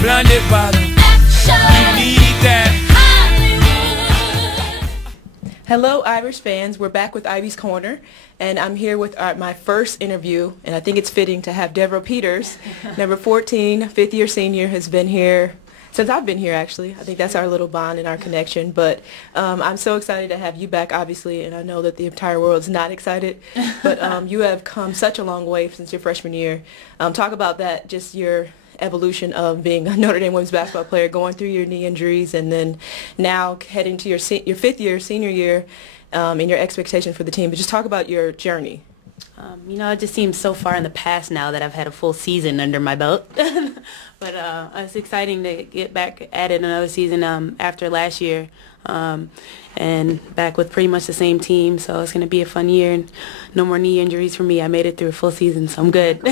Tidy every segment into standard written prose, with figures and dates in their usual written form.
blinded by the you need that. Hello, Irish fans. We're back with Ivey's Corner, and I'm here with my first interview, and I think it's fitting to have Devereaux Peters, number 14, fifth-year senior, has been here since I've been here, actually. I think that's our little bond and our connection, but I'm so excited to have you back, obviously, and I know that the entire world is not excited, but you have come such a long way since your freshman year. Talk about that, just your evolution of being a Notre Dame women's basketball player, going through your knee injuries, and then now heading to your fifth-year, senior year, and your expectation for the team. But just talk about your journey. You know, it just seems so far in the past now that I've had a full season under my belt. But it's exciting to get back at it another season after last year, and back with pretty much the same team. So it's going to be a fun year, and no more knee injuries for me. I made it through a full season, so I'm good.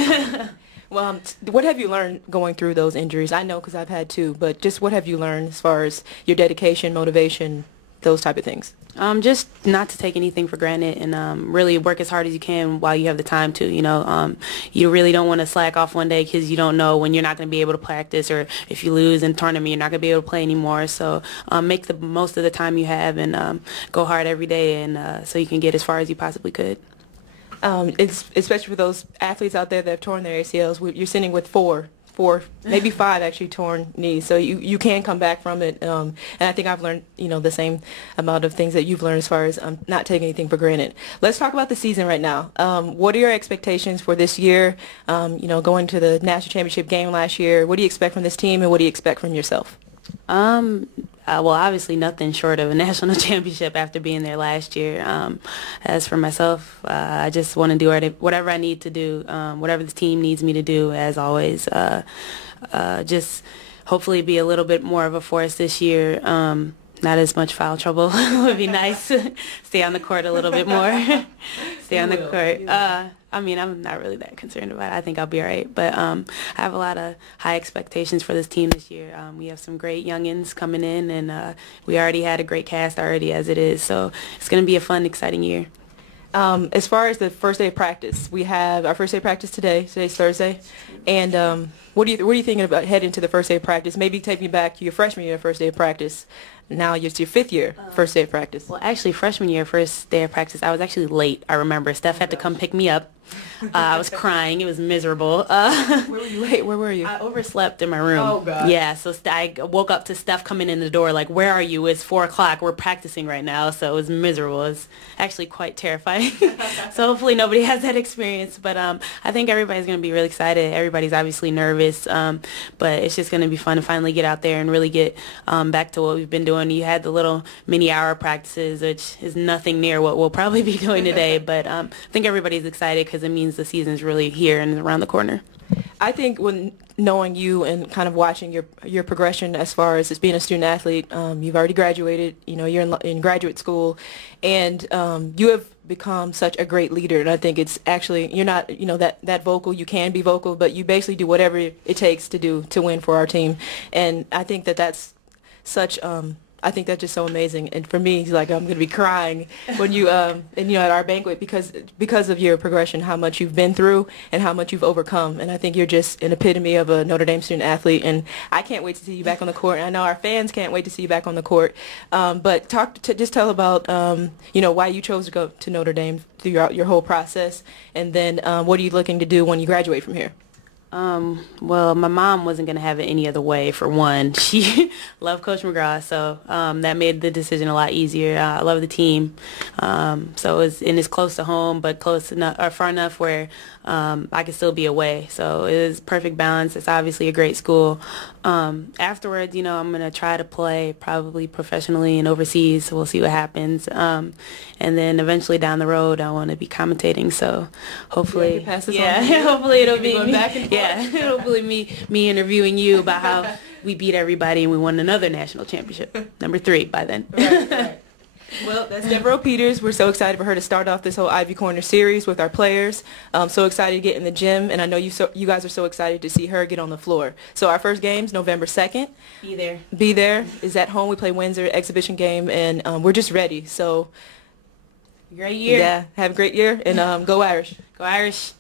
Well, what have you learned going through those injuries? I know because I've had two, but just what have you learned as far as your dedication, motivation, those type of things? Just not to take anything for granted, and really work as hard as you can while you have the time to. You know, you really don't want to slack off one day because you don't know when you're not going to be able to practice, or if you lose in tournament, you're not going to be able to play anymore. So make the most of the time you have, and go hard every day, and so you can get as far as you possibly could. It's especially for those athletes out there that have torn their ACLs. You're sitting with four, maybe five actually torn knees, so you can come back from it. And I think I've learned, you know, the same amount of things that you've learned as far as not taking anything for granted. Let's talk about the season right now. What are your expectations for this year? You know, going to the national championship game last year. What do you expect from this team, and what do you expect from yourself? Well, obviously nothing short of a national championship after being there last year. As for myself, I just want to do whatever I need to do, whatever the team needs me to do, as always. Just hopefully be a little bit more of a force this year. Not as much foul trouble. It would be nice. Stay on the court a little bit more. Stay on the court. I mean, I'm not really that concerned about it. I think I'll be all right. But I have a lot of high expectations for this team this year. We have some great youngins coming in, and we already had a great cast already as it is. So it's going to be a fun, exciting year. As far as the first day of practice, we have our first day of practice today. Today's Thursday. And what are you thinking about heading to the first day of practice? Maybe take me back to your freshman year first day of practice. Now it's your fifth year first day of practice. Well, actually, freshman year first day of practice, I was actually late. I remember Steph had to come pick me up. I was crying. It was miserable. Where were you late? Where were you? I overslept in my room. Oh, God. Yeah, so I woke up to Steph coming in the door like, where are you? It's 4 o'clock. We're practicing right now. So it was miserable. It was actually quite terrifying. So hopefully nobody has that experience. But I think everybody's going to be really excited. Everybody's obviously nervous. But it's just going to be fun to finally get out there and really get back to what we've been doing. You had the little mini hour practices, which is nothing near what we'll probably be doing today. But I think everybody's excited because it means the season's really here and around the corner. I think when knowing you and kind of watching your progression as far as being a student athlete, you've already graduated, you know, you're in graduate school, and you have become such a great leader. And I think it's actually, you're not, you know, that vocal. You can be vocal, but you basically do whatever it takes to win for our team. And I think that's such I think that's just so amazing, and for me, like, I'm going to be crying when you, and you know, at our banquet because of your progression, how much you've been through and how much you've overcome, and I think you're just an epitome of a Notre Dame student athlete, and I can't wait to see you back on the court, and I know our fans can't wait to see you back on the court. But just tell about you know, why you chose to go to Notre Dame throughout your whole process, and then what are you looking to do when you graduate from here? Well, my mom wasn't going to have it any other way, for one. She loved Coach McGraw, so that made the decision a lot easier. I love the team. So it's close to home, but close enough, or far enough where I could still be away. So it is perfect balance. It's obviously a great school. Afterwards, you know, I'm going to try to play probably professionally and overseas, so we'll see what happens. And then eventually down the road, I want to be commentating, so hopefully, hopefully it'll be me. Back and forth. Yeah, hopefully me interviewing you about how we beat everybody and we won another national championship, number 3 by then. Right. Well, that's Devereaux Peters. We're so excited for her to start off this whole Ivey Corner series with our players. So excited to get in the gym, and I know you guys are so excited to see her get on the floor. So our first game's November 2nd. Be there. Be there. Is at home. We play Windsor, exhibition game, and we're just ready. So great year. Yeah, have a great year, and go Irish. Go Irish.